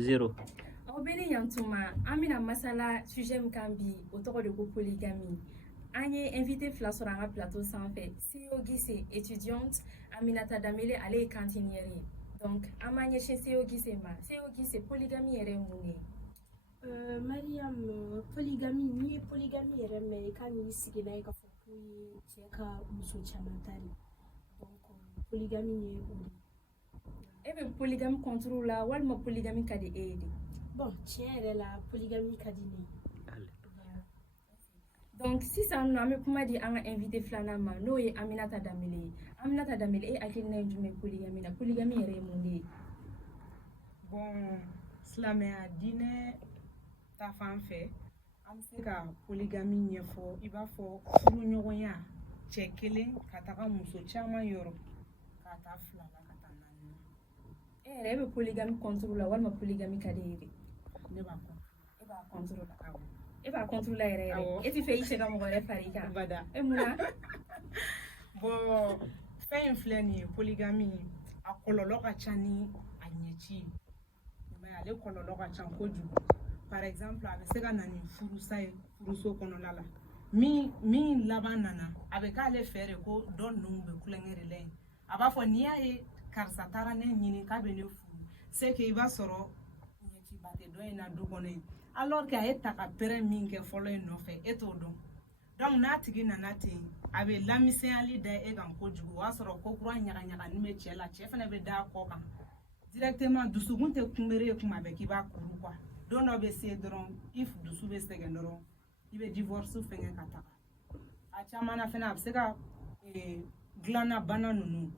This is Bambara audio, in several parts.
0. Aw bɛ ni yan tuma an bɛna masala sujet min kan bi o tɔgɔ de ko polygamie. An ye invité fila sɔrɔ an ka plateau sanfɛ. CEO Gise étudiante, Aminata Damele ale ye cantinière ye. Donc an b'an ɲɛsin CEO Gise ma. CEO Gise polygamie yɛrɛ ye mun ye? Mariam, polygamie ni polygamie yɛrɛ mɛn i ka n'i sigi n'a ye k'a fɔ ko ye cɛ ka muso caman ta de. Donc polygamie ye o de. E bɛ polygamie contre la walima polygamie ka di e ye de? Bon, tiɲɛ yɛrɛ la polygamie ka di ne ye. Donc sisan nɔ an bɛ kuma di an ka invité filanan ma n'o ye Aminata Damele ye. Aminata Damele e hakilina ye jumɛn polygamie la? Polygamie yɛrɛ ye mun de ye? Bon, silamɛya diinɛ ta fan fɛ an bɛ se ka polygamie ɲɛfɔ i b'a fɔ furuɲɔgɔnya cɛ kelen ka taga muso caman yɔrɔ ka taa 2 la ka taa 4 la. E yɛrɛ e bɛ polygamie contre la walima polygamie ka di e ye de? Ne b'a contre. E b'a contre la. Awɔ. E b'a contre la yɛrɛ yɛrɛ. E ti fɛ i cɛ ka mɔgɔ wɛrɛ fara i kan? Bada. E mun na? Bon, fɛn in filɛ nin ye polygamie a kɔlɔlɔ ka ca ni a ɲɛci ye. Mais ale kɔlɔlɔ ka ca kojugu. Par exemple a bɛ se ka na ni furusa ye furuso kɔnɔna la. Min laban nana a bɛ k'ale fɛ de ko dɔ ninnu bɛ kulonkɛ de la yen. A b'a fɔ n'i y'a ye karisa taara ne ɲini k'a bɛ ne furu c'est que i b'a sɔrɔ ɲɛciba tɛ dɔ in na du kɔnɔ yen. Alors que a ye ta ka pɛrɛn min kɛ fɔlɔ in nɔfɛ e t'o dɔn. Donc n'a tigi nana ten a bɛ lamisɛnyali da e kan kojugu o y'a sɔrɔ ko kura ɲagaɲaganin bɛ cɛ la cɛ fana bɛ da kɔ kan directement dusukun tɛ kunbere ye kuma bɛɛ k'i b'a kuru quoi don dɔ bɛ se dɔrɔn i dusu bɛ sɛgɛn dɔrɔn i bɛ divorce fɛngɛ ka taga a caman na fana a bɛ se ka dilanna bana ninnu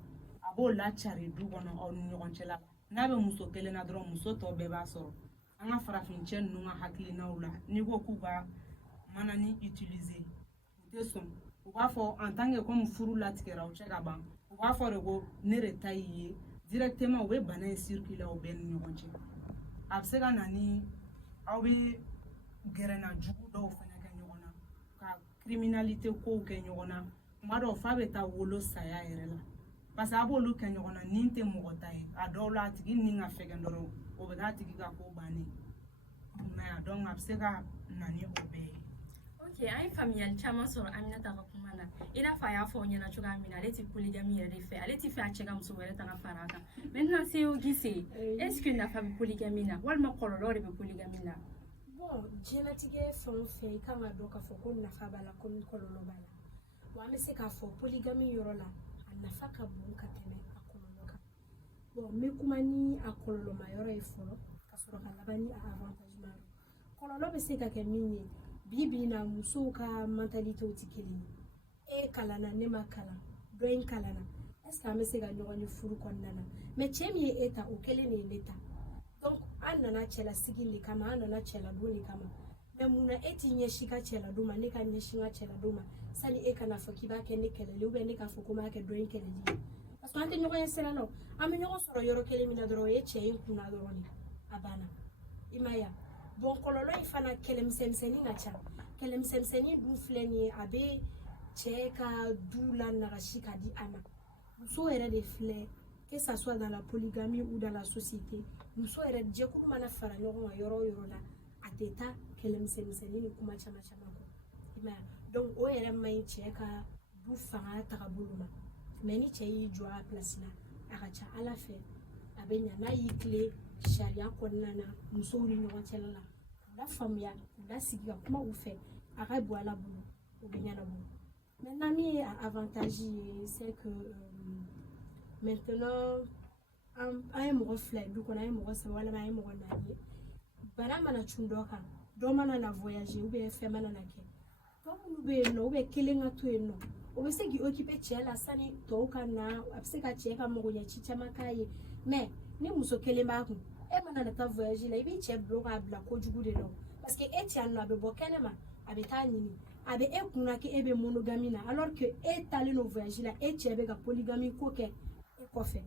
a b'o lacari du kɔnɔ aw ni ɲɔgɔn cɛla la n'a bɛ muso kelen na dɔrɔn muso tɔ bɛɛ b'a sɔrɔ an ka farafin cɛ ninnu ka hakilinaw la n'i ko k'u ka manani utiliser u tɛ sɔn u b'a fɔ en tant que comme furu latigɛra u cɛ ka ban u b'a fɔ de ko ne de ta y'i ye directement u bɛ bana in circuler aw bɛɛ ni ɲɔgɔn cɛ a bɛ se ka na ni aw bɛ gɛrɛnna jugu dɔw fana kɛ ɲɔgɔn na ka criminalité kow kɛ ɲɔgɔn na tuma dɔw f'a bɛ taa wolo saya yɛrɛ la parce que a b'olu kɛ ɲɔgɔn na nin tɛ mɔgɔ ta ye a dɔw la a tigi nin ka fɛgɛn dɔrɔn o bɛ k'a tigi ka ko bannen mais donc a bɛ se ka na ni o bɛɛ ye. Ok, an ye faamuyali caman sɔrɔ Aminata ka kuma na i n'a fɔ a y'a fɔ aw ɲɛna cogoya min na ale tɛ polygamie yɛrɛ de fɛ ale tɛ fɛ a cɛ ka muso wɛrɛ ta ka fara a kan maintenant CEO Gise est ce que nafa bɛ polygamie na walima kɔlɔlɔ de bɛ polygamie na? Bon, diɲɛlatigɛ fɛn o fɛn i kan ka dɔn k'a fɔ ko nafa b'a la komi kɔlɔlɔ b'a la wa an bɛ se k'a fɔ polygamie yɔrɔ la a nafa ka bon ka tɛmɛ a kɔlɔlɔ kan bon n bɛ kuma ni a kɔlɔlɔma yɔrɔ ye fɔlɔ ka sɔrɔ ka laban ni a avantage ma yɔrɔ kɔlɔlɔ bɛ se ka kɛ min ye bi na musow ka mentalité tɛ kelen ye e kalanna ne ma kalan dɔ in kalanna est ce que an bɛ se ka ɲɔgɔn ye furu kɔnɔna na mais cɛ min ye e ta o kelen de ye ne ta donc an nana cɛlasigi de kama an nana cɛladon de kama mais mun na e t'i ɲɛsin ka cɛladon ma ne ka ɲɛsin ka cɛladon ma sani e kana fɔ k'i b'a kɛ ne kɛlɛli ou bien ne k'a fɔ ko n b'a kɛ dɔ in kɛlɛli ye parce que an tɛ ɲɔgɔn ye sira la an bɛ ɲɔgɔn sɔrɔ yɔrɔ kelen min na dɔrɔn o ye cɛ in kunna dɔrɔn de a banna i m'a ye bon kɔlɔlɔ in fana kɛlɛmisɛnnin ka ca kɛlɛmisɛnnin dun filɛ nin ye a bɛ cɛ ka du la nagasi ka di a ma muso yɛrɛ de filɛ que ça soit dans la polygamie ou dans la société muso yɛrɛ jɛkulu mana fara ɲɔgɔn kan yɔrɔ o yɔrɔ la a tɛ taa kɛlɛmisɛnnin ni kuma caman caman kɔ i m'a ye donc o yɛrɛ man ɲi cɛ ka du fanga tagabolo ma mais ni cɛ y'i jɔ a place la a ka ca ala fɛ a bɛ ɲa n'a y'i tile sariya kɔnɔna na musow ni ɲɔgɔn cɛla la k'u lafaamuya k'u lasigi ka kuma u fɛ a ka bɔ ala bolo o bɛ ɲɛnabɔ maintenant min ye a avantage ye c'est que maintenant an ye mɔgɔ 2 ye du kɔnɔ an ye mɔgɔ 3 walima an ye mɔgɔ 4 ye bana mana cun dɔ kan dɔ mana na voyager ou bien fɛn mana na kɛ dɔ minnu bɛ yen nɔ ou bien kelen ka to yen nɔ o bɛ se k'i occuper cɛ la sani tɔw ka na a bɛ se ka cɛ ka magoɲɛci caman k'a ye mais ni muso kelen b'a kun e mana na taa voyage la i b'i cɛ bila k'a bila kojugu de la parce que e cɛ yan nɔ a bɛ bɔ kɛnɛma a bɛ taa ɲini a bɛ e kunna k'e bɛ monogamie na alors que e taalen no voyage la e cɛ bɛ ka polygamie ko kɛ e kɔfɛ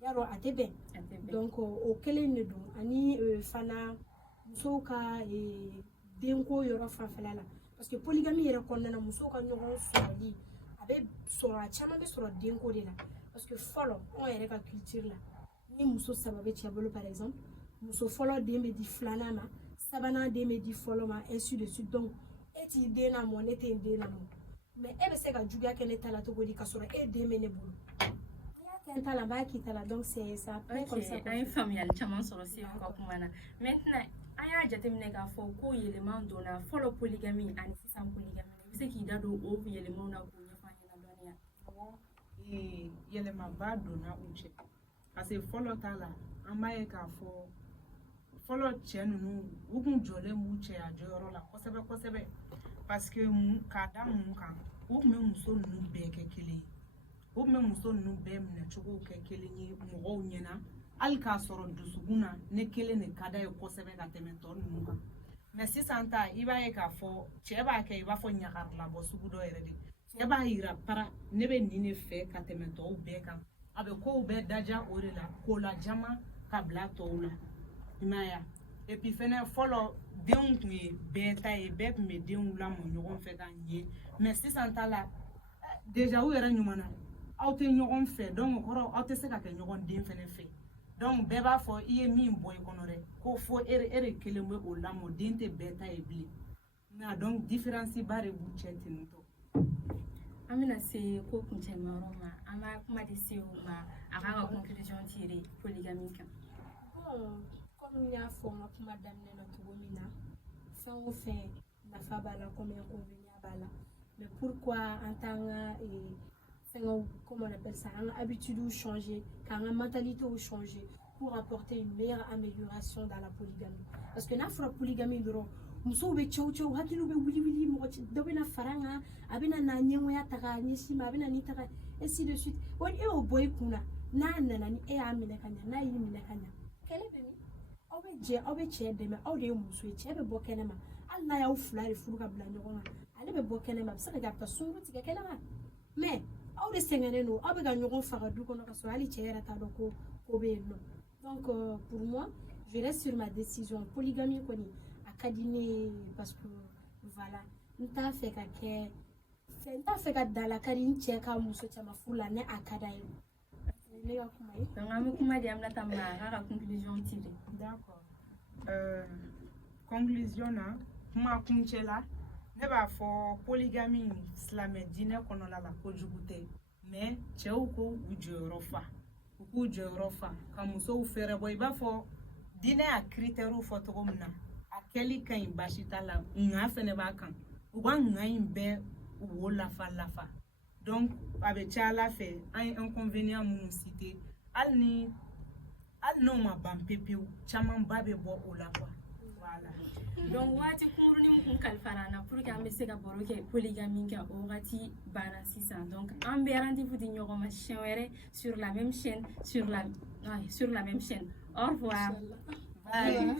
yarɔ a tɛ bɛn donc o kelen de don ani fana musow ka denko yɔrɔ fanfɛla la parce que polygamie yɛrɛ kɔnɔna na musow ka ɲɔgɔn sɔrɔli a bɛ sɔrɔ a caman bɛ sɔrɔ denko de la parce que fɔlɔ anw yɛrɛ ka culture la ni muso 3 bɛ cɛ bolo par exemple muso fɔlɔ den bɛ di filanan ma sabanan den bɛ di fɔlɔ ma ainsi de suite donc e t'i den lamɔ ne tɛ n den lamɔ mais e bɛ se ka juguya kɛ ne ta la cogo di ka sɔrɔ e den bɛ ne bolo n'i y'a kɛ n ta la n b'a k'i ta la donc c'est ça comme ça an ye faamuyali caman sɔrɔ se ka kuma na maintenant an y'a jateminɛ k'a fɔ ko yɛlɛma donna fɔlɔ polygamy ani sisan polygamy i bɛ se k'i da don o yɛlɛmaw na k'o ɲɛfɔ an ɲɛna dɔɔniya. yɛlɛmaba donna u cɛ parce que fɔlɔ ta la an b'a ye k'a fɔ fɔlɔ cɛ ninnu u kun jɔlen b'u cɛya jɔyɔrɔ la kosɛbɛ kosɛbɛ parce que k'a da mun kan u tun bɛ muso ninnu bɛɛ kɛ kelen ye u tun bɛ muso ninnu bɛɛ minɛcogow kɛ kelen ye mɔgɔw ɲɛna hali k'a sɔrɔ dusukun na ne kelen de ka d'a ye kosɛbɛ ka tɛmɛ tɔ ninnu kan mɛ sisan ta i b'a ye k'a fɔ cɛ b'a kɛ i b'a fɔ ɲagarilabɔ sugu dɔ yɛrɛ de cɛ b'a yira para ne bɛ nin de fɛ ka tɛmɛ tɔw bɛɛ kan a bɛ kow bɛɛ daja o de la k'o lajama ka bila tɔw la i m'a ye et puis fɛnɛ fɔlɔ denw tun ye bɛɛ ta ye bɛɛ tun bɛ denw lamɔ ɲɔgɔn fɛ ka ɲɛ mɛ sisan ta la déjà u yɛrɛ ɲuman na aw tɛ ɲɔgɔn fɛ donc o kɔrɔ aw tɛ se ka kɛ ɲɔgɔn den fɛnɛ fɛ donc bɛɛ b'a fɔ i ye min bɔ i kɔnɔ dɛ ko fo e de kelen bɛ o lamɔ den tɛ bɛɛ ta ye bilen nka donc différence ba de b'u cɛ ten tɔ. An bɛna se ko kuncɛmayɔrɔ ma an b'a kuma di se o ma a kan ka conclusion tirer polygamy kan. Bon, comme n y'a fɔ n ka kuma daminɛ na cogo min na fɛn o fɛn nafa b'a la comme inconvénient b'a la mais pourquoi en t'an ka fɛngɛw comment on appelle ça an ka habitudes changer k'an ka mentalités changer pour apporter une meilleure amélioration dans la polygamie parce que n'a fɔra polygamie dɔrɔn musow bɛ cɛw hakiliw bɛ wuli mɔgɔ dɔ bɛna fara n kan a bɛna na ɲɛgoya ta k'a ɲɛsin ma a bɛna nin ta ka ainsi de suite wa e y'o bɔ i kun na n'a nana ni e y'a minɛ ka ɲa n'a y'i minɛ ka ɲa kɛlɛ bɛ min aw bɛ jɛ aw bɛ cɛ dɛmɛ aw de ye muso ye cɛ bɛ bɔ kɛnɛma hali n'a y'aw fila de furu ka bila ɲɔgɔn kan ale bɛ bɔ kɛnɛma a bɛ se ka kɛ a bɛ taa sunkuru tigɛ kɛnɛma mais aw de sɛgɛnnen don aw bɛ ka ɲɔgɔn faga du kɔnɔ ka sɔrɔ hali cɛ yɛrɛ t'a dɔn ko bɛ yen nɔ donc pour moi je reste sur ma décision polygamie kɔni a ka di ne ye parce que voilà n t'a fɛ ka dalakari n cɛ ka muso caman furu la ne a ka d'a ye ne ka kuma ye. donc an bɛ kuma di Aminata ma a ka conclusion tirer. d'accord conclusion na kuma kuncɛ la ne b'a fɔ polygamy silamɛ diinɛ kɔnɔna la kojugu tɛ mais cɛw ko u jɔyɔrɔ fa u k'u jɔyɔrɔ fa ka musow fɛrɛ bɔ i b'a fɔ diinɛ y'a critères fɔ cogo min na a kɛli ka ɲi baasi t'a la ŋa fɛnɛ b'a kan u ka ŋa in bɛɛ u wo lafa donc a bɛ ca ala fɛ an ye inconvénient minnu cité hali n'o ma ban pepewu camanba bɛ bɔ o la quoi voilà. donc waati kunkurunin kun kalifara an na pour que an bɛ se ka baro kɛ polygamy kan o wagati banna sisan donc an bɛ rendez-vous di ɲɔgɔn ma siɲɛ wɛrɛ sur la même chaîne au revoir. Bye.